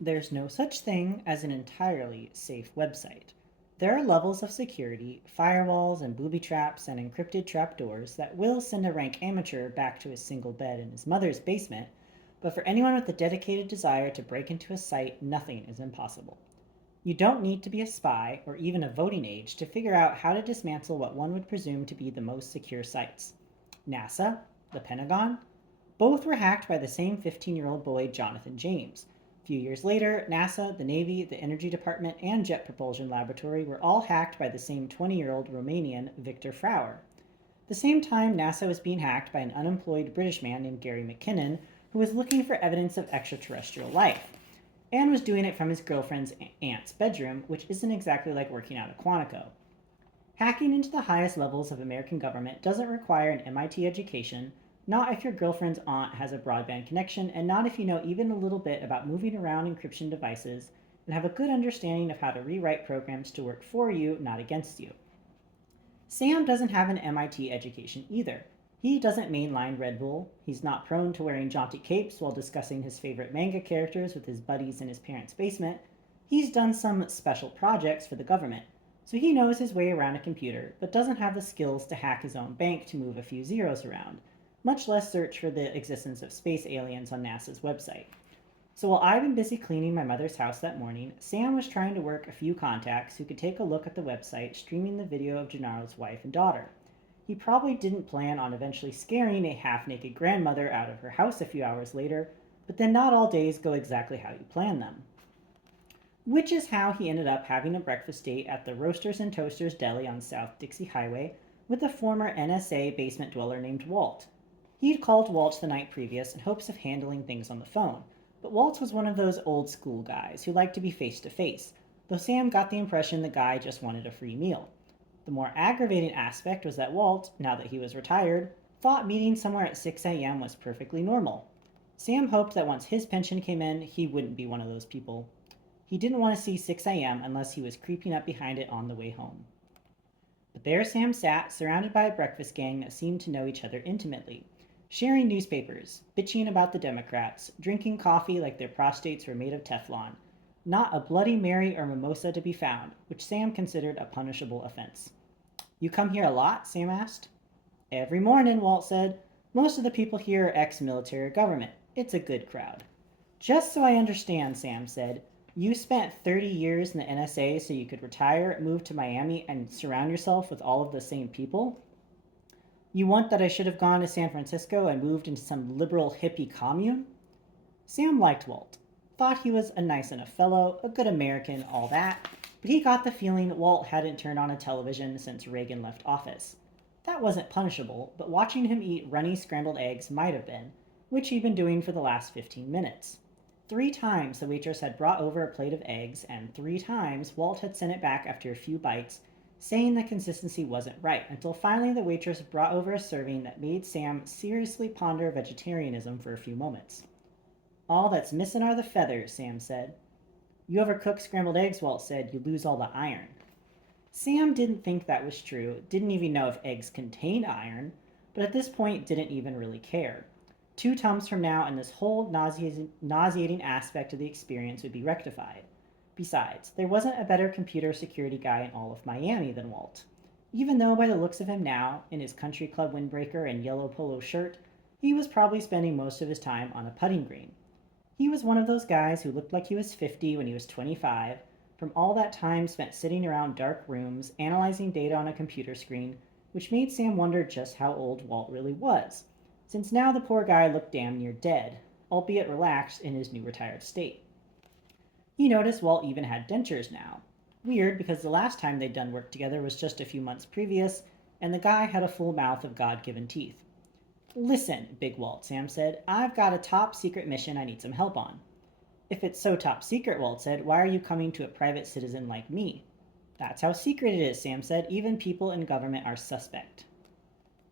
There's no such thing as an entirely safe website. There are levels of security, firewalls and booby traps and encrypted trapdoors that will send a rank amateur back to his single bed in his mother's basement, but for anyone with a dedicated desire to break into a site, nothing is impossible. You don't need to be a spy or even a voting age to figure out how to dismantle what one would presume to be the most secure sites. NASA, the Pentagon, both were hacked by the same 15-year-old boy, Jonathan James. A few years later, NASA, the Navy, the Energy Department, and Jet Propulsion Laboratory were all hacked by the same 20-year-old Romanian, Victor Frauer. At the same time, NASA was being hacked by an unemployed British man named Gary McKinnon, who was looking for evidence of extraterrestrial life, and was doing it from his girlfriend's aunt's bedroom, which isn't exactly like working out at Quantico. Hacking into the highest levels of American government doesn't require an MIT education, not if your girlfriend's aunt has a broadband connection, and not if you know even a little bit about moving around encryption devices and have a good understanding of how to rewrite programs to work for you, not against you. Sam doesn't have an MIT education either. He doesn't mainline Red Bull, he's not prone to wearing jaunty capes while discussing his favorite manga characters with his buddies in his parents' basement. He's done some special projects for the government, so he knows his way around a computer, but doesn't have the skills to hack his own bank to move a few zeros around, much less search for the existence of space aliens on NASA's website. So while I've been busy cleaning my mother's house that morning, Sam was trying to work a few contacts who could take a look at the website streaming the video of Gennaro's wife and daughter. He probably didn't plan on eventually scaring a half naked grandmother out of her house a few hours later, but then not all days go exactly how you plan them. Which is how he ended up having a breakfast date at the Roasters and Toasters Deli on South Dixie Highway with a former NSA basement dweller named Walt. He'd called Walt the night previous in hopes of handling things on the phone, but Walt was one of those old school guys who liked to be face to face, though Sam got the impression the guy just wanted a free meal. The more aggravating aspect was that Walt, now that he was retired, thought meeting somewhere at 6 a.m. was perfectly normal. Sam hoped that once his pension came in, he wouldn't be one of those people. He didn't want to see 6 a.m. unless he was creeping up behind it on the way home. But there Sam sat, surrounded by a breakfast gang that seemed to know each other intimately, sharing newspapers, bitching about the Democrats, drinking coffee like their prostates were made of Teflon. Not a Bloody Mary or mimosa to be found, which Sam considered a punishable offense. You come here a lot? Sam asked. Every morning, Walt said. Most of the people here are ex-military or government. It's a good crowd. Just so I understand, Sam said, you spent 30 years in the NSA so you could retire, move to Miami, and surround yourself with all of the same people? You want that I should have gone to San Francisco and moved into some liberal hippie commune? Sam liked Walt, thought he was a nice enough fellow, a good American, all that, but he got the feeling Walt hadn't turned on a television since Reagan left office. That wasn't punishable, but watching him eat runny scrambled eggs might have been, which he'd been doing for the last 15 minutes. 3 times the waitress had brought over a plate of eggs, and 3 times Walt had sent it back after a few bites, saying the consistency wasn't right, until finally the waitress brought over a serving that made Sam seriously ponder vegetarianism for a few moments. All that's missing are the feathers, Sam said. You overcook scrambled eggs, Walt said, you lose all the iron. Sam didn't think that was true, didn't even know if eggs contained iron, but at this point didn't even really care. 2 tums from now, and this whole nauseating aspect of the experience would be rectified. Besides, there wasn't a better computer security guy in all of Miami than Walt. Even though, by the looks of him now, in his country club windbreaker and yellow polo shirt, he was probably spending most of his time on a putting green. He was one of those guys who looked like he was 50 when he was 25, from all that time spent sitting around dark rooms, analyzing data on a computer screen, which made Sam wonder just how old Walt really was, since now the poor guy looked damn near dead, albeit relaxed in his new retired state. He noticed Walt even had dentures now. Weird, because the last time they'd done work together was just a few months previous, and the guy had a full mouth of God given teeth. Listen, Big Walt, Sam said, I've got a top secret mission I need some help on. If it's so top secret, Walt said, why are you coming to a private citizen like me? That's how secret it is, Sam said. Even people in government are suspect.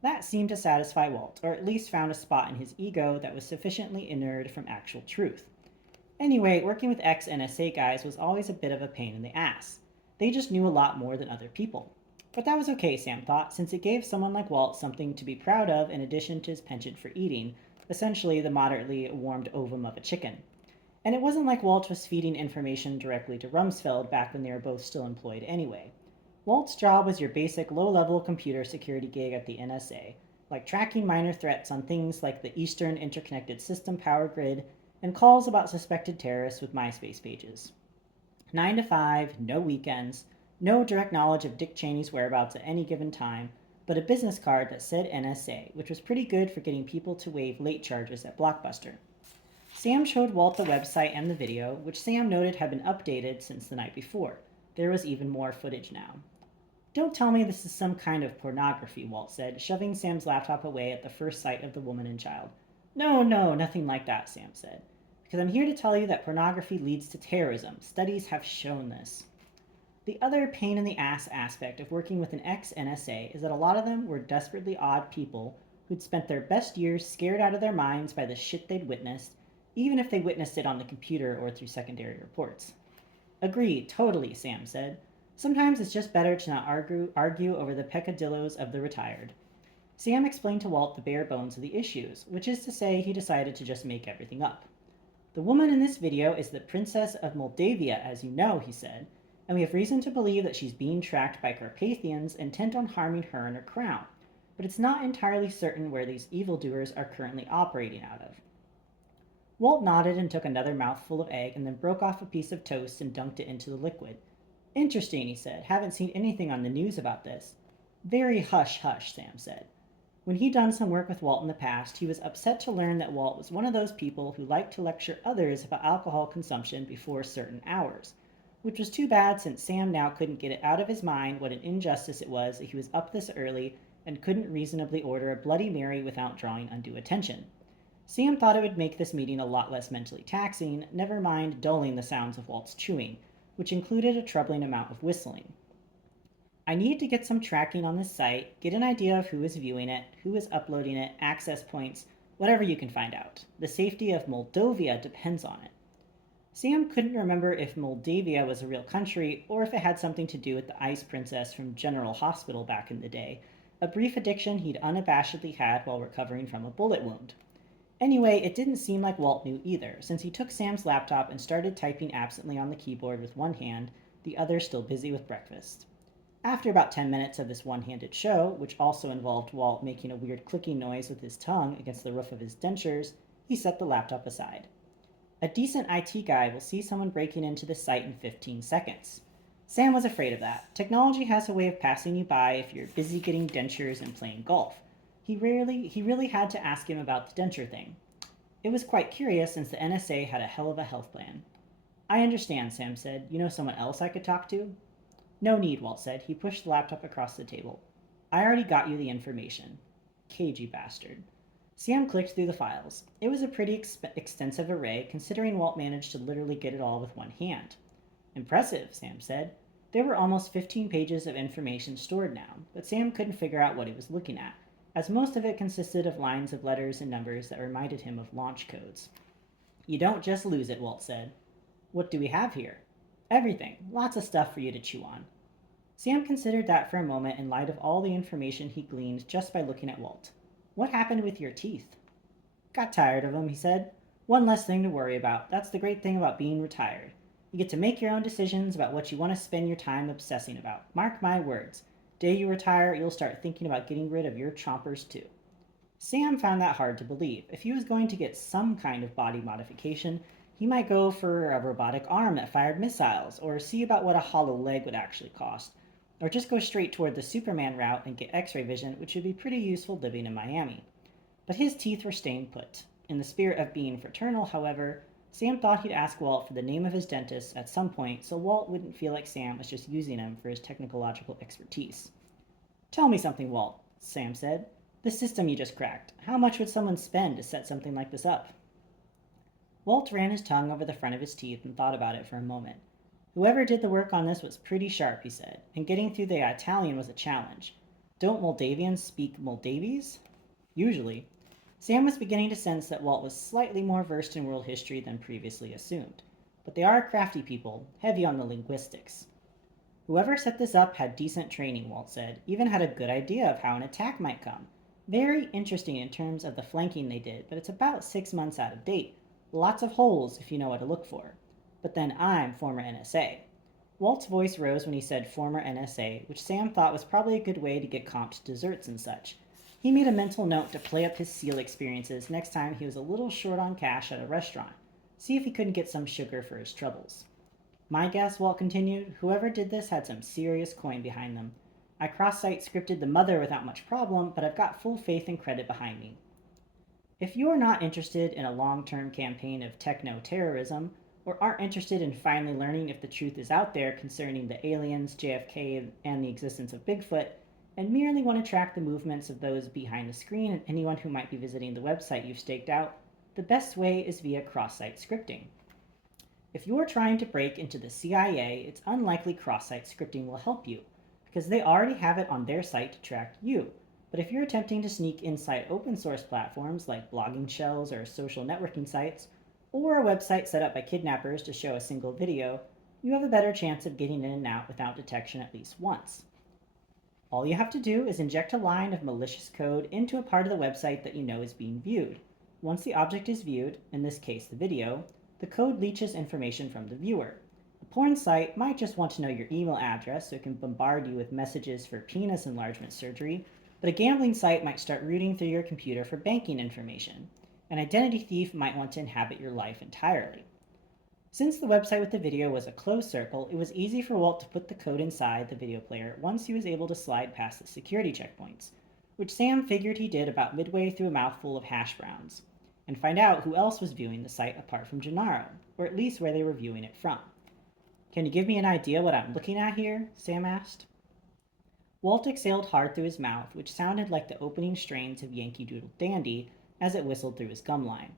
That seemed to satisfy Walt, or at least found a spot in his ego that was sufficiently inured from actual truth. Anyway, working with ex-NSA guys was always a bit of a pain in the ass. They just knew a lot more than other people. But that was okay, Sam thought, since it gave someone like Walt something to be proud of in addition to his penchant for eating, essentially the moderately warmed ovum of a chicken. And it wasn't like Walt was feeding information directly to Rumsfeld back when they were both still employed anyway. Walt's job was your basic low-level computer security gig at the NSA, like tracking minor threats on things like the Eastern Interconnected System power grid and calls about suspected terrorists with MySpace pages. 9 to 5, no weekends, no direct knowledge of Dick Cheney's whereabouts at any given time, but a business card that said NSA, which was pretty good for getting people to waive late charges at Blockbuster. Sam showed Walt the website and the video, which Sam noted had been updated since the night before. There was even more footage now. Don't tell me this is some kind of pornography, Walt said, shoving Sam's laptop away at the first sight of the woman and child. No, no, nothing like that, Sam said. Because I'm here to tell you that pornography leads to terrorism. Studies have shown this. The other pain in the ass aspect of working with an ex NSA is that a lot of them were desperately odd people who'd spent their best years scared out of their minds by the shit they'd witnessed, even if they witnessed it on the computer or through secondary reports. Agreed, totally, Sam said. Sometimes it's just better to not argue over the peccadillos of the retired. Sam explained to Walt the bare bones of the issues, which is to say, he decided to just make everything up. The woman in this video is the Princess of Moldavia, as you know, he said, and we have reason to believe that she's being tracked by Carpathians intent on harming her and her crown, but it's not entirely certain where these evildoers are currently operating out of. Walt nodded and took another mouthful of egg and then broke off a piece of toast and dunked it into the liquid. Interesting, he said. Haven't seen anything on the news about this. Very hush hush, Sam said. When he'd done some work with Walt in the past, he was upset to learn that Walt was one of those people who liked to lecture others about alcohol consumption before certain hours, which was too bad since Sam now couldn't get it out of his mind what an injustice it was that he was up this early and couldn't reasonably order a Bloody Mary without drawing undue attention. Sam thought it would make this meeting a lot less mentally taxing, never mind dulling the sounds of Walt's chewing, which included a troubling amount of whistling. I need to get some tracking on this site, get an idea of who is viewing it, who is uploading it, access points, whatever you can find out. The safety of Moldavia depends on it. Sam couldn't remember if Moldavia was a real country or if it had something to do with the ice princess from General Hospital back in the day, a brief addiction he'd unabashedly had while recovering from a bullet wound. Anyway, it didn't seem like Walt knew either, since he took Sam's laptop and started typing absently on the keyboard with one hand, the other still busy with breakfast. After about 10 minutes of this one-handed show, which also involved Walt making a weird clicking noise with his tongue against the roof of his dentures, he set the laptop aside. A decent IT guy will see someone breaking into the site in 15 seconds. Sam was afraid of that. Technology has a way of passing you by if you're busy getting dentures and playing golf. He really had to ask him about the denture thing. It was quite curious since the NSA had a hell of a health plan. I understand, Sam said. You know someone else I could talk to? No need, Walt said. He pushed the laptop across the table. I already got you the information. Cagey bastard. Sam clicked through the files. It was a pretty extensive array, considering Walt managed to literally get it all with one hand. Impressive, Sam said. There were almost 15 pages of information stored now, but Sam couldn't figure out what he was looking at, as most of it consisted of lines of letters and numbers that reminded him of launch codes. You don't just lose it, Walt said. What do we have here? Everything. Lots of stuff for you to chew on. Sam considered that for a moment in light of all the information he gleaned just by looking at Walt. What happened with your teeth? Got tired of them, he said. One less thing to worry about. That's the great thing about being retired. You get to make your own decisions about what you want to spend your time obsessing about. Mark my words. Day you retire, you'll start thinking about getting rid of your chompers too. Sam found that hard to believe. If he was going to get some kind of body modification, he might go for a robotic arm that fired missiles, or see about what a hollow leg would actually cost, or just go straight toward the Superman route and get x-ray vision, which would be pretty useful living in Miami. But his teeth were staying put. In the spirit of being fraternal, however, Sam thought he'd ask Walt for the name of his dentist at some point so Walt wouldn't feel like Sam was just using him for his technological expertise. Tell me something, Walt, Sam said. This system you just cracked, how much would someone spend to set something like this up? Walt ran his tongue over the front of his teeth and thought about it for a moment. Whoever did the work on this was pretty sharp, he said, and getting through the Italian was a challenge. Don't Moldavians speak Maltese? Usually. Sam was beginning to sense that Walt was slightly more versed in world history than previously assumed. But they are crafty people, heavy on the linguistics. Whoever set this up had decent training, Walt said, even had a good idea of how an attack might come. Very interesting in terms of the flanking they did, but it's about 6 months out of date. Lots of holes if you know what to look for. But then I'm former NSA. Walt's voice rose when he said former NSA, which Sam thought was probably a good way to get comped desserts and such. He made a mental note to play up his SEAL experiences next time he was a little short on cash at a restaurant. See if he couldn't get some sugar for his troubles. My guess, Walt continued, whoever did this had some serious coin behind them. I cross-site scripted the mother without much problem, but I've got full faith and credit behind me. If you're not interested in a long-term campaign of techno-terrorism, or aren't interested in finally learning if the truth is out there concerning the aliens, JFK, and the existence of Bigfoot, and merely want to track the movements of those behind the screen and anyone who might be visiting the website you've staked out, the best way is via cross-site scripting. If you're trying to break into the CIA, it's unlikely cross-site scripting will help you, because they already have it on their site to track you. But if you're attempting to sneak inside open source platforms like blogging shells or social networking sites, or a website set up by kidnappers to show a single video, you have a better chance of getting in and out without detection at least once. All you have to do is inject a line of malicious code into a part of the website that you know is being viewed. Once the object is viewed, in this case the video, the code leaches information from the viewer. A porn site might just want to know your email address so it can bombard you with messages for penis enlargement surgery, but a gambling site might start rooting through your computer for banking information. An identity thief might want to inhabit your life entirely. Since the website with the video was a closed circle, it was easy for Walt to put the code inside the video player once he was able to slide past the security checkpoints, which Sam figured he did about midway through a mouthful of hash browns, and find out who else was viewing the site apart from Gennaro, or at least where they were viewing it from. Can you give me an idea what I'm looking at here? Sam asked. Walt exhaled hard through his mouth, which sounded like the opening strains of Yankee Doodle Dandy as it whistled through his gum line.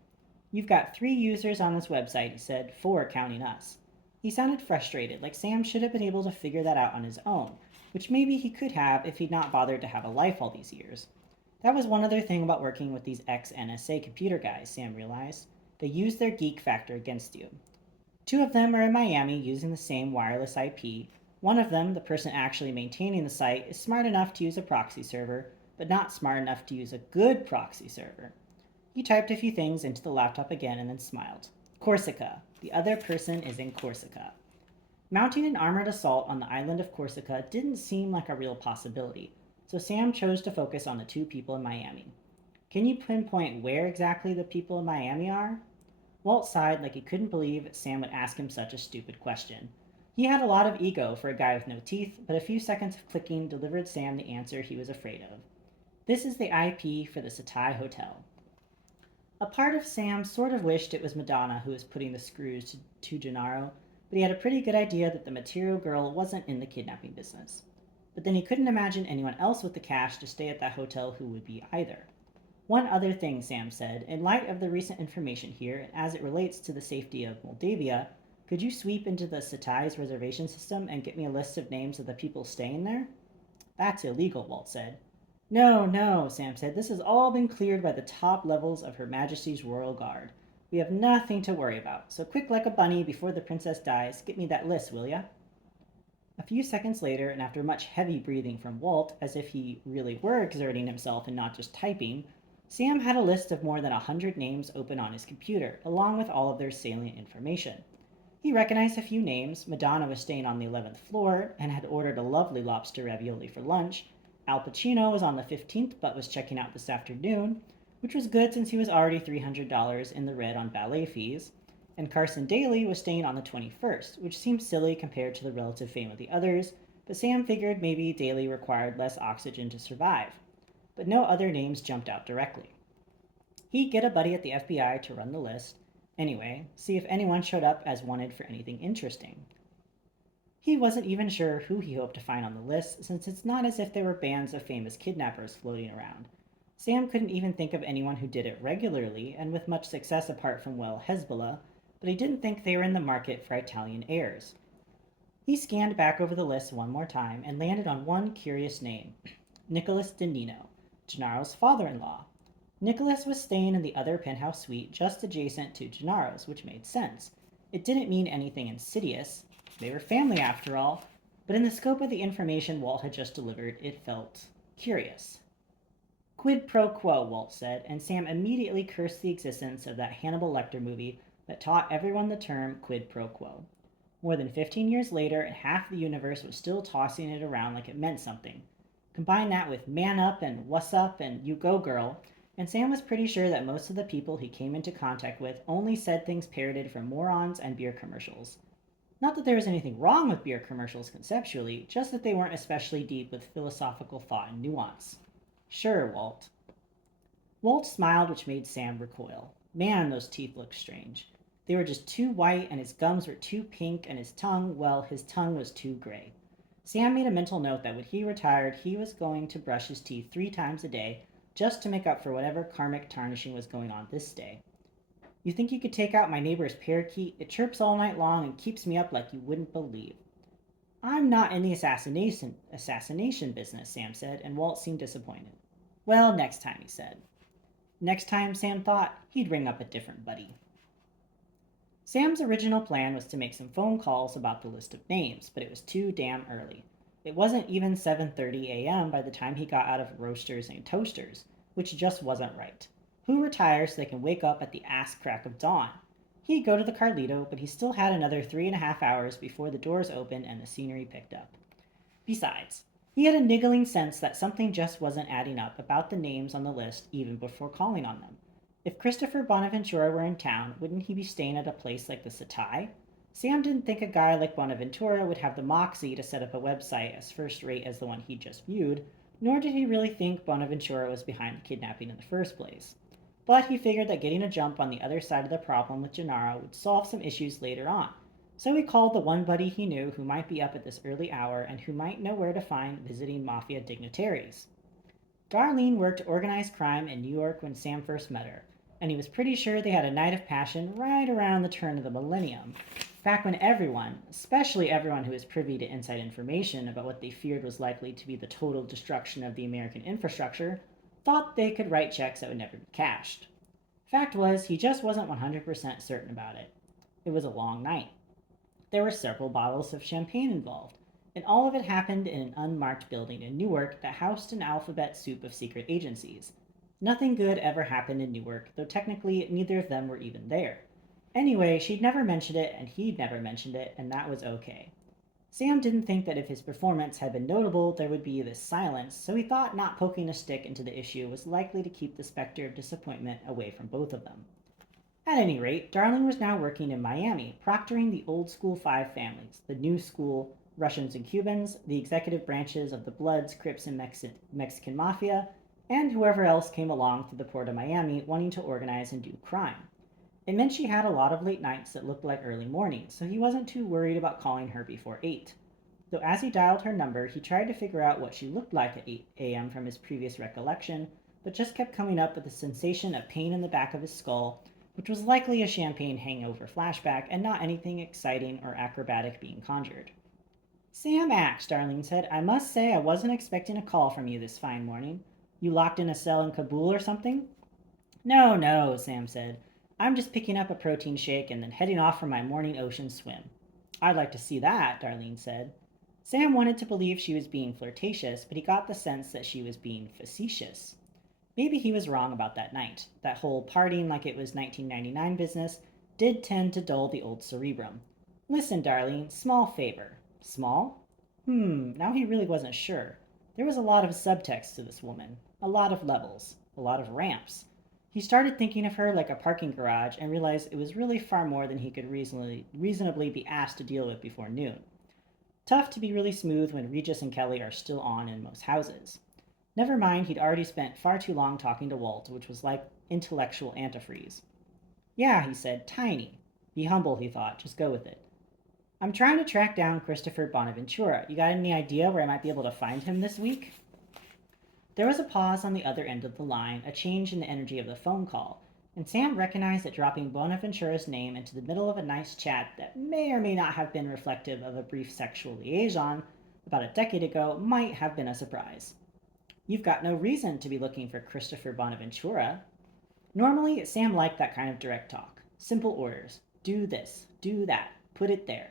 You've got 3 users on this website, he said, 4 counting us. He sounded frustrated, like Sam should have been able to figure that out on his own, which maybe he could have if he'd not bothered to have a life all these years. That was one other thing about working with these ex-NSA computer guys, Sam realized. They use their geek factor against you. 2 of them are in Miami using the same wireless IP. One of them, the person actually maintaining the site, is smart enough to use a proxy server, but not smart enough to use a good proxy server. He typed a few things into the laptop again and then smiled. Corsica. The other person is in Corsica. Mounting an armored assault on the island of Corsica didn't seem like a real possibility, so Sam chose to focus on the 2 people in Miami. Can you pinpoint where exactly the people in Miami are? Walt sighed like he couldn't believe Sam would ask him such a stupid question. He had a lot of ego for a guy with no teeth, but a few seconds of clicking delivered Sam the answer he was afraid of. This is the IP for the Setai Hotel. A part of Sam sort of wished it was Madonna who was putting the screws to Gennaro, but he had a pretty good idea that the material girl wasn't in the kidnapping business. But then he couldn't imagine anyone else with the cash to stay at that hotel who would be either. One other thing, Sam said, in light of the recent information here, and as it relates to the safety of Moldavia, could you sweep into the Setai's reservation system and get me a list of names of the people staying there? That's illegal, Walt said. No, no, Sam said. This has all been cleared by the top levels of Her Majesty's Royal Guard. We have nothing to worry about, so quick like a bunny before the princess dies, get me that list, will ya? A few seconds later, and after much heavy breathing from Walt, as if he really were exerting himself and not just typing, Sam had a list of more than 100 names open on his computer, along with all of their salient information. He recognized a few names. Madonna was staying on the 11th floor and had ordered a lovely lobster ravioli for lunch. Al Pacino was on the 15th but was checking out this afternoon, which was good since he was already $300 in the red on valet fees. And Carson Daly was staying on the 21st, which seemed silly compared to the relative fame of the others, but Sam figured maybe Daly required less oxygen to survive. But no other names jumped out directly. He'd get a buddy at the FBI to run the list. Anyway, see if anyone showed up as wanted for anything interesting. He wasn't even sure who he hoped to find on the list, since it's not as if there were bands of famous kidnappers floating around. Sam couldn't even think of anyone who did it regularly and with much success apart from, well, Hezbollah, but he didn't think they were in the market for Italian heirs. He scanned back over the list one more time and landed on one curious name, Nicholas Danino, Gennaro's father-in-law. Nicholas was staying in the other penthouse suite just adjacent to Gennaro's, which made sense. It didn't mean anything insidious. They were family after all, but in the scope of the information Walt had just delivered, it felt curious. Quid pro quo, Walt said, and Sam immediately cursed the existence of that Hannibal Lecter movie that taught everyone the term quid pro quo. More than 15 years later, and half the universe was still tossing it around like it meant something. Combine that with man up and what's up and you go girl, and Sam was pretty sure that most of the people he came into contact with only said things parroted from morons and beer commercials. Not that there was anything wrong with beer commercials conceptually, just that they weren't especially deep with philosophical thought and nuance. Sure, Walt. Walt smiled, which made Sam recoil. Man, those teeth looked strange. They were just too white, and his gums were too pink, and his tongue, well, his tongue was too gray. Sam made a mental note that when he retired, he was going to brush his teeth 3 times a day, just to make up for whatever karmic tarnishing was going on this day. You think you could take out my neighbor's parakeet? It chirps all night long and keeps me up like you wouldn't believe. I'm not in the assassination business, Sam said, and Walt seemed disappointed. Well, next time, he said. Next time, Sam thought, he'd ring up a different buddy. Sam's original plan was to make some phone calls about the list of names, but it was too damn early. It wasn't even 7:30 a.m. by the time he got out of Roasters and Toasters, which just wasn't right. Who retires so they can wake up at the ass crack of dawn? He'd go to the Carlito, but he still had another 3.5 hours before the doors opened and the scenery picked up. Besides, he had a niggling sense that something just wasn't adding up about the names on the list even before calling on them. If Christopher Bonaventura were in town, wouldn't he be staying at a place like the Satai? Sam didn't think a guy like Bonaventura would have the moxie to set up a website as first rate as the one he just viewed, nor did he really think Bonaventura was behind the kidnapping in the first place. But he figured that getting a jump on the other side of the problem with Gennaro would solve some issues later on, so he called the one buddy he knew who might be up at this early hour and who might know where to find visiting mafia dignitaries. Darlene worked organized crime in New York when Sam first met her, and he was pretty sure they had a night of passion right around the turn of the millennium, back when everyone, especially everyone who was privy to inside information about what they feared was likely to be the total destruction of the American infrastructure, thought they could write checks that would never be cashed. Fact was, he just wasn't 100% certain about it. It was a long night. There were several bottles of champagne involved, and all of it happened in an unmarked building in Newark that housed an alphabet soup of secret agencies. Nothing good ever happened in Newark, though technically neither of them were even there. Anyway, she'd never mentioned it, and he'd never mentioned it, and that was okay. Sam didn't think that if his performance had been notable, there would be this silence, so he thought not poking a stick into the issue was likely to keep the specter of disappointment away from both of them. At any rate, Darling was now working in Miami, proctoring the old school 5 families, the new school, Russians and Cubans, the executive branches of the Bloods, Crips, and Mexican Mafia, and whoever else came along through the port of Miami wanting to organize and do crime. It meant she had a lot of late nights that looked like early mornings, so he wasn't too worried about calling her before 8. Though as he dialed her number, he tried to figure out what she looked like at 8 a.m. from his previous recollection, but just kept coming up with a sensation of pain in the back of his skull, which was likely a champagne hangover flashback and not anything exciting or acrobatic being conjured. Sam Axe, Darlene said, I must say I wasn't expecting a call from you this fine morning. You locked in a cell in Kabul or something? No, no, Sam said. I'm just picking up a protein shake and then heading off for my morning ocean swim. I'd like to see that, Darlene said. Sam wanted to believe she was being flirtatious, but he got the sense that she was being facetious. Maybe he was wrong about that night. That whole partying like it was 1999 business did tend to dull the old cerebrum. Listen, Darlene, small favor. Small? Now he really wasn't sure. There was a lot of subtext to this woman, a lot of levels, a lot of ramps. He started thinking of her like a parking garage and realized it was really far more than he could reasonably be asked to deal with before noon. Tough to be really smooth when Regis and Kelly are still on in most houses. Never mind, he'd already spent far too long talking to Walt, which was like intellectual antifreeze. Yeah, he said, tiny. Be humble, he thought, just go with it. I'm trying to track down Christopher Bonaventura. You got any idea where I might be able to find him this week? There was a pause on the other end of the line, a change in the energy of the phone call, and Sam recognized that dropping Bonaventura's name into the middle of a nice chat that may or may not have been reflective of a brief sexual liaison about a decade ago might have been a surprise. You've got no reason to be looking for Christopher Bonaventura. Normally, Sam liked that kind of direct talk. Simple orders. Do this, do that, put it there.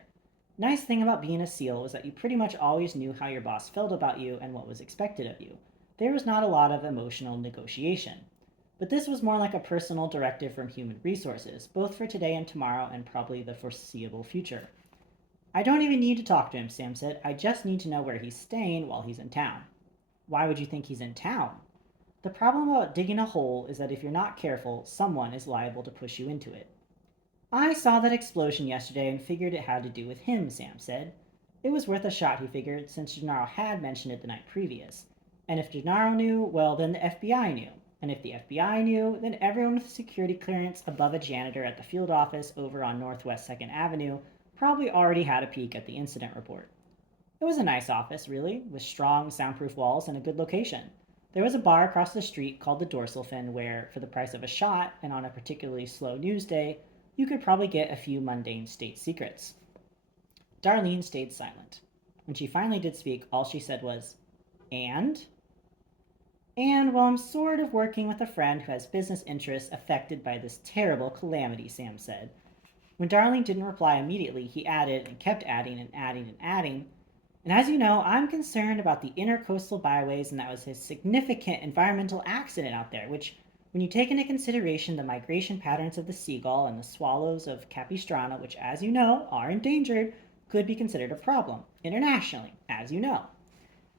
Nice thing about being a SEAL was that you pretty much always knew how your boss felt about you and what was expected of you. There was not a lot of emotional negotiation. But this was more like a personal directive from Human Resources, both for today and tomorrow and probably the foreseeable future. I don't even need to talk to him, Sam said. I just need to know where he's staying while he's in town. Why would you think he's in town? The problem about digging a hole is that if you're not careful, someone is liable to push you into it. I saw that explosion yesterday and figured it had to do with him, Sam said. It was worth a shot, he figured, since Gennaro had mentioned it the night previous. And if Gennaro knew, well, then the FBI knew. And if the FBI knew, then everyone with a security clearance above a janitor at the field office over on Northwest 2nd Avenue probably already had a peek at the incident report. It was a nice office, really, with strong, soundproof walls and a good location. There was a bar across the street called the Dorsal Fin where, for the price of a shot, and on a particularly slow news day, you could probably get a few mundane state secrets. Darlene stayed silent. When she finally did speak, all she said was, "And?" "And, well, I'm sort of working with a friend who has business interests affected by this terrible calamity," Sam said. When Darlene didn't reply immediately, he added and kept adding and adding and adding. "And as you know, I'm concerned about the intercoastal byways, and that was a significant environmental accident out there, which, when you take into consideration the migration patterns of the seagull and the swallows of Capistrano, which, as you know, are endangered, could be considered a problem, internationally, as you know."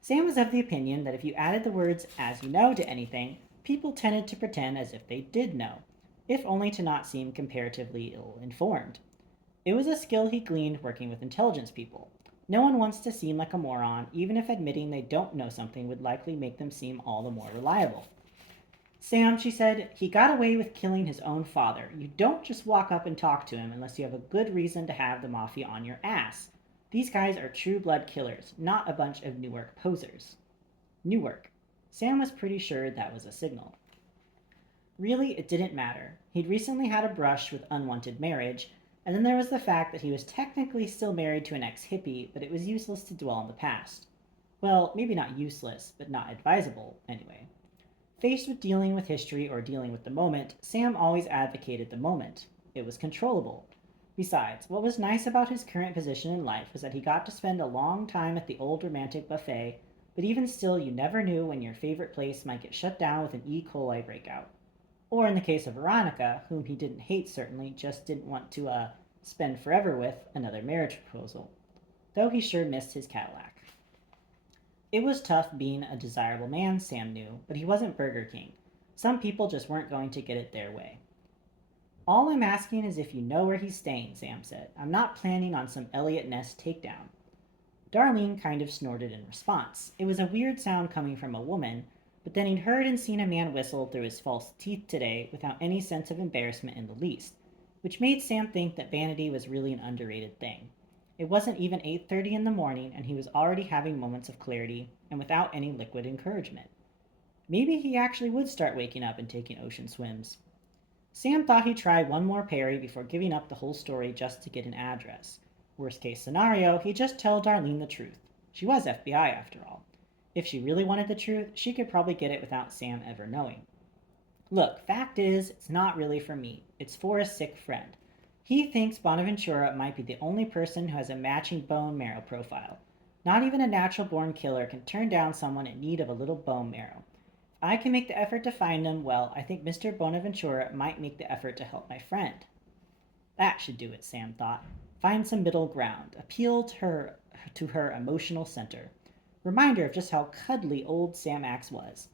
Sam was of the opinion that if you added the words "as you know" to anything, people tended to pretend as if they did know, if only to not seem comparatively ill informed. It was a skill he gleaned working with intelligence people. No one wants to seem like a moron, even if admitting they don't know something would likely make them seem all the more reliable. "Sam," she said, "he got away with killing his own father. You don't just walk up and talk to him unless you have a good reason to have the mafia on your ass. These guys are true blood killers, not a bunch of Newark posers." Newark. Sam was pretty sure that was a signal. Really, it didn't matter. He'd recently had a brush with unwanted marriage, and then there was the fact that he was technically still married to an ex-hippie, but it was useless to dwell on the past. Well, maybe not useless, but not advisable, anyway. Faced with dealing with history or dealing with the moment, Sam always advocated the moment. It was controllable. Besides, what was nice about his current position in life was that he got to spend a long time at the old romantic buffet, but even still, you never knew when your favorite place might get shut down with an E. coli breakout. Or in the case of Veronica, whom he didn't hate certainly, just didn't want to, spend forever with, another marriage proposal. Though he sure missed his Cadillac. It was tough being a desirable man, Sam knew, but he wasn't Burger King. Some people just weren't going to get it their way. "All I'm asking is if you know where he's staying," Sam said. "I'm not planning on some Elliot Ness takedown." Darlene kind of snorted in response. It was a weird sound coming from a woman, but then he'd heard and seen a man whistle through his false teeth today without any sense of embarrassment in the least, which made Sam think that vanity was really an underrated thing. It wasn't even 8:30 in the morning, and he was already having moments of clarity, and without any liquid encouragement. Maybe he actually would start waking up and taking ocean swims. Sam thought he'd try one more parry before giving up the whole story just to get an address. Worst case scenario, he'd just tell Darlene the truth. She was FBI after all. If she really wanted the truth, she could probably get it without Sam ever knowing. "Look, fact is, it's not really for me. It's for a sick friend. He thinks Bonaventura might be the only person who has a matching bone marrow profile. Not even a natural born killer can turn down someone in need of a little bone marrow. If I can make the effort to find him, well, I think Mr. Bonaventura might make the effort to help my friend." That should do it, Sam thought. Find some middle ground. Appeal to her emotional center. Reminder of just how cuddly old Sam Axe was.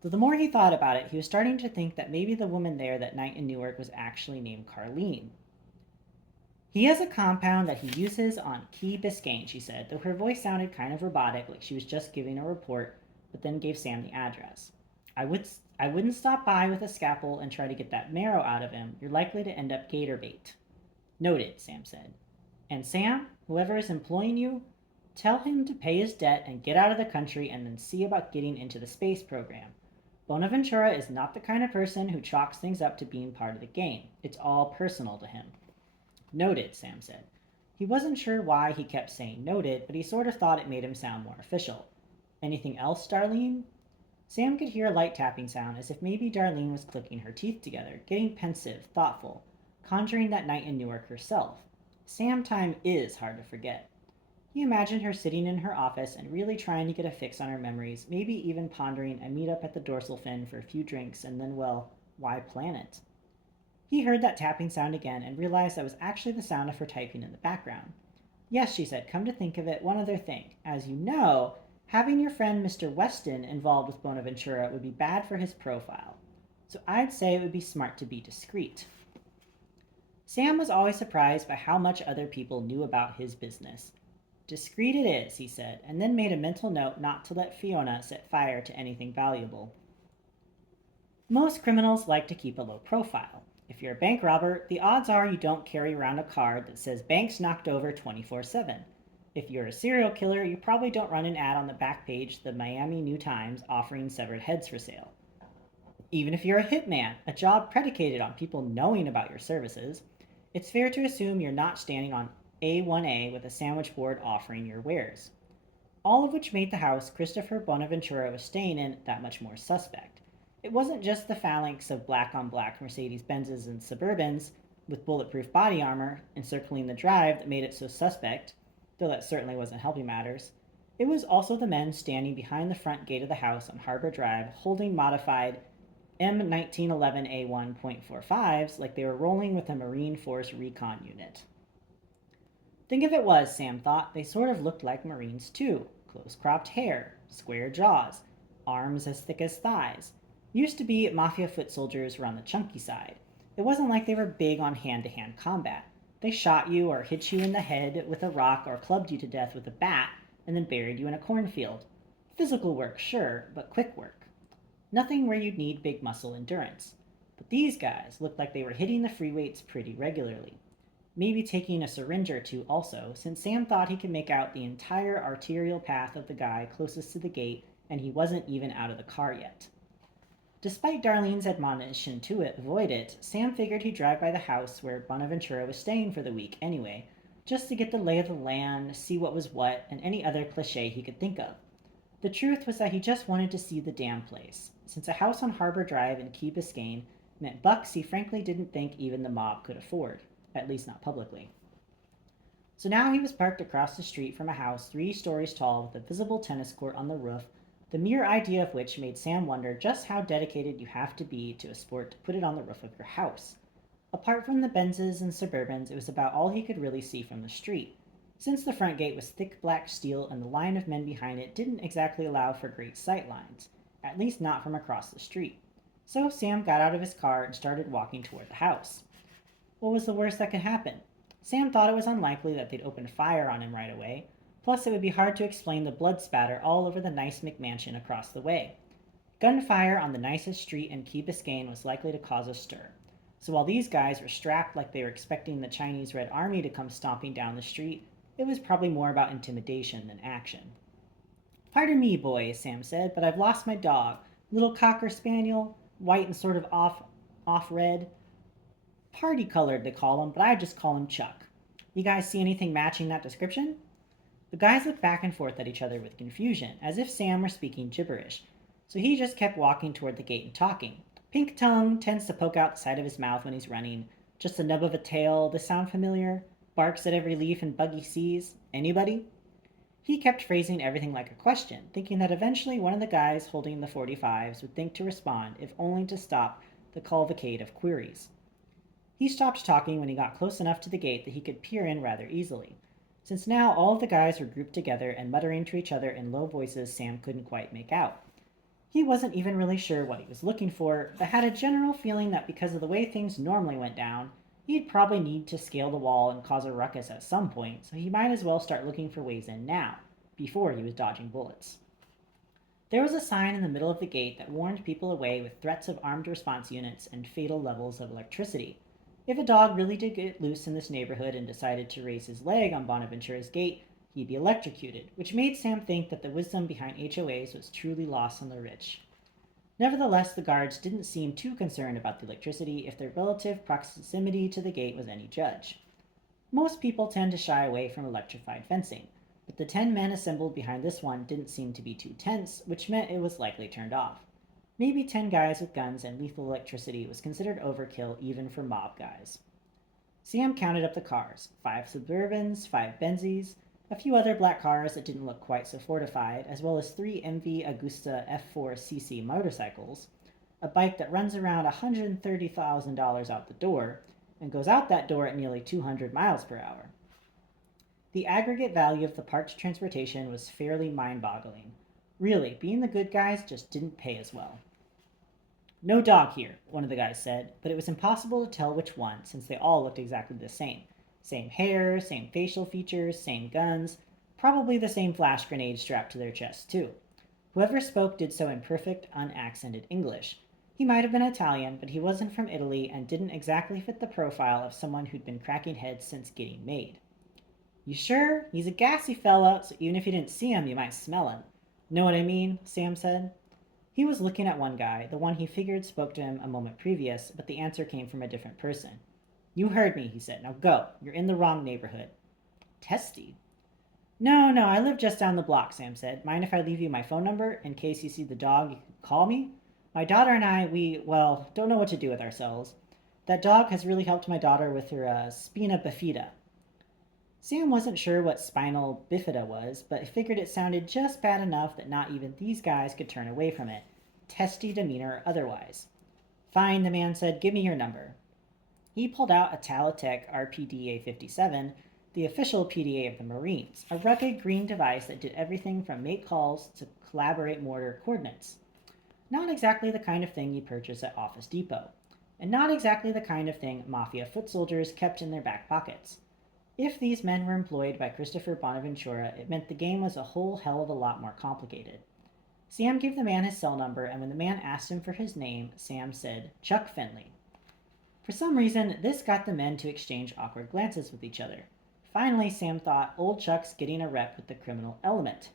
Though the more he thought about it, he was starting to think that maybe the woman there that night in Newark was actually named Carlene. "He has a compound that he uses on Key Biscayne," she said, though her voice sounded kind of robotic, like she was just giving a report, but then gave Sam the address. I wouldn't stop by with a scalpel and try to get that marrow out of him. You're likely to end up gator bait." "Noted," Sam said. "And Sam, whoever is employing you, tell him to pay his debt and get out of the country and then see about getting into the space program. Bonaventura is not the kind of person who chalks things up to being part of the game. It's all personal to him." "Noted," Sam said. He wasn't sure why he kept saying noted, but he sort of thought it made him sound more official. "Anything else, Darlene?" Sam could hear a light tapping sound, as if maybe Darlene was clicking her teeth together, getting pensive, thoughtful, conjuring that night in Newark herself. Sam time is hard to forget. He imagined her sitting in her office and really trying to get a fix on her memories, maybe even pondering a meetup at the dorsal fin for a few drinks, and then, well, why plan it? He heard that tapping sound again and realized that was actually the sound of her typing in the background. Yes, she said, come to think of it, one other thing. As you know, having your friend Mr. Weston involved with Bonaventura would be bad for his profile. So I'd say it would be smart to be discreet. Sam was always surprised by how much other people knew about his business. Discreet it is, he said, and then made a mental note not to let Fiona set fire to anything valuable. Most criminals like to keep a low profile. If you're a bank robber, the odds are you don't carry around a card that says banks knocked over 24/7. If you're a serial killer, you probably don't run an ad on the back page of the Miami New Times offering severed heads for sale. Even if you're a hitman, a job predicated on people knowing about your services, it's fair to assume you're not standing on A1A with a sandwich board offering your wares. All of which made the house Christopher Bonaventura was staying in that much more suspect. It wasn't just the phalanx of black on black Mercedes Benzes and Suburbans with bulletproof body armor encircling the drive that made it so suspect, though that certainly wasn't helping matters. It was also the men standing behind the front gate of the house on Harbor Drive holding modified M1911A1.45s like they were rolling with a Marine Force recon unit. Thing of it was, Sam thought, they sort of looked like Marines too. Close cropped hair, square jaws, arms as thick as thighs. Used to be mafia foot soldiers were on the chunky side. It wasn't like they were big on hand to hand combat. They shot you or hit you in the head with a rock or clubbed you to death with a bat and then buried you in a cornfield. Physical work, sure, but quick work. Nothing where you'd need big muscle endurance. But these guys looked like they were hitting the free weights pretty regularly. Maybe taking a syringe or two also, since Sam thought he could make out the entire arterial path of the guy closest to the gate, and he wasn't even out of the car yet. Despite Darlene's admonition to avoid it, Sam figured he'd drive by the house where Bonaventura was staying for the week anyway, just to get the lay of the land, see what was what, and any other cliche he could think of. The truth was that he just wanted to see the damn place, since a house on Harbor Drive in Key Biscayne meant bucks he frankly didn't think even the mob could afford, at least not publicly. So now he was parked across the street from a house 3 stories tall with a visible tennis court on the roof, the mere idea of which made Sam wonder just how dedicated you have to be to a sport to put it on the roof of your house. Apart from the Benzes and Suburbans, it was about all he could really see from the street, since the front gate was thick black steel and the line of men behind it didn't exactly allow for great sight lines, at least not from across the street. So Sam got out of his car and started walking toward the house. What was the worst that could happen? Sam thought it was unlikely that they'd open fire on him right away, plus it would be hard to explain the blood spatter all over the nice McMansion across the way. Gunfire on the nicest street in Key Biscayne was likely to cause a stir. So while these guys were strapped like they were expecting the Chinese Red Army to come stomping down the street, it was probably more about intimidation than action. Pardon me, boys, Sam said, but I've lost my dog. Little cocker spaniel, white and sort of off red. Party colored, they call him, but I just call him Chuck. You guys see anything matching that description? The guys looked back and forth at each other with confusion, as if Sam were speaking gibberish. So he just kept walking toward the gate and talking. Pink tongue tends to poke out the side of his mouth when he's running. Just the nub of a tail. This sound familiar? Barks at every leaf and buggy sees. Anybody? He kept phrasing everything like a question, thinking that eventually one of the guys holding the 45s would think to respond, if only to stop the cavalcade of queries. He stopped talking when he got close enough to the gate that he could peer in rather easily, since now all of the guys were grouped together and muttering to each other in low voices Sam couldn't quite make out. He wasn't even really sure what he was looking for, but had a general feeling that because of the way things normally went down, he'd probably need to scale the wall and cause a ruckus at some point, so he might as well start looking for ways in now, before he was dodging bullets. There was a sign in the middle of the gate that warned people away with threats of armed response units and fatal levels of electricity. If a dog really did get loose in this neighborhood and decided to raise his leg on Bonaventura's gate, he'd be electrocuted, which made Sam think that the wisdom behind HOAs was truly lost on the rich. Nevertheless, the guards didn't seem too concerned about the electricity if their relative proximity to the gate was any judge. Most people tend to shy away from electrified fencing, but the 10 men assembled behind this one didn't seem to be too tense, which meant it was likely turned off. Maybe 10 guys with guns and lethal electricity was considered overkill even for mob guys. Sam counted up the cars, 5 Suburbans, 5 Benzes, A few other black cars that didn't look quite so fortified, as well as three MV Agusta F4cc motorcycles, a bike that runs around $130,000 out the door and goes out that door at nearly 200 miles per hour. The aggregate value of the parked transportation was fairly mind boggling. Really, being the good guys just didn't pay as well. No dog here, one of the guys said, but it was impossible to tell which one since they all looked exactly the same. Same hair, same facial features, same guns, probably the same flash grenade strapped to their chests, too. Whoever spoke did so in perfect, unaccented English. He might have been Italian, but he wasn't from Italy and didn't exactly fit the profile of someone who'd been cracking heads since getting made. You sure? He's a gassy fella, so even if you didn't see him, you might smell him. Know what I mean? Sam said. He was looking at one guy, the one he figured spoke to him a moment previous, but the answer came from a different person. You heard me, he said. Now go. You're in the wrong neighborhood. Testy. No, I live just down the block, Sam said. Mind if I leave you my phone number? In case you see the dog, you can call me? My daughter and I, well, don't know what to do with ourselves. That dog has really helped my daughter with her spina bifida. Sam wasn't sure what spinal bifida was, but figured it sounded just bad enough that not even these guys could turn away from it, testy demeanor or otherwise. Fine, the man said. Give me your number. He pulled out a Talatech RPDA 57, the official PDA of the Marines, a rugged green device that did everything from make calls to collaborate mortar coordinates. Not exactly the kind of thing you purchase at Office Depot, and not exactly the kind of thing mafia foot soldiers kept in their back pockets. If these men were employed by Christopher Bonaventura, it meant the game was a whole hell of a lot more complicated. Sam gave the man his cell number, and when the man asked him for his name, Sam said, Chuck Finley. For some reason, this got the men to exchange awkward glances with each other. Finally, Sam thought, old Chuck's getting a rep with the criminal element.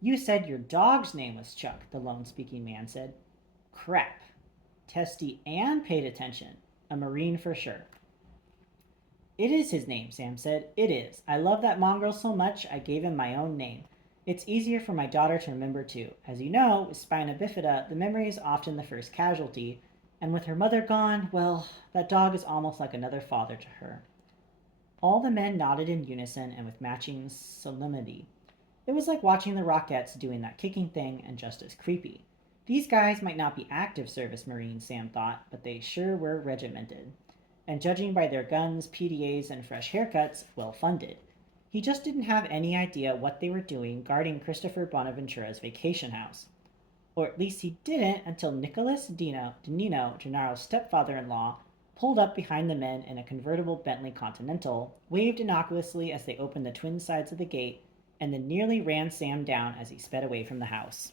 You said your dog's name was Chuck, the lone-speaking man said. Crap. Testy and paid attention. A Marine for sure. It is his name, Sam said. It is. I love that mongrel so much, I gave him my own name. It's easier for my daughter to remember, too. As you know, with spina bifida, the memory is often the first casualty, and with her mother gone, well, that dog is almost like another father to her. All the men nodded in unison and with matching solemnity. It was like watching the Rockettes doing that kicking thing and just as creepy. These guys might not be active service Marines, Sam thought, but they sure were regimented. And judging by their guns, PDAs, and fresh haircuts, well funded. He just didn't have any idea what they were doing guarding Christopher Bonaventura's vacation house. Or at least he didn't until Nicholas Dinino, Gennaro's stepfather-in-law, pulled up behind the men in a convertible Bentley Continental, waved innocuously as they opened the twin sides of the gate, and then nearly ran Sam down as he sped away from the house.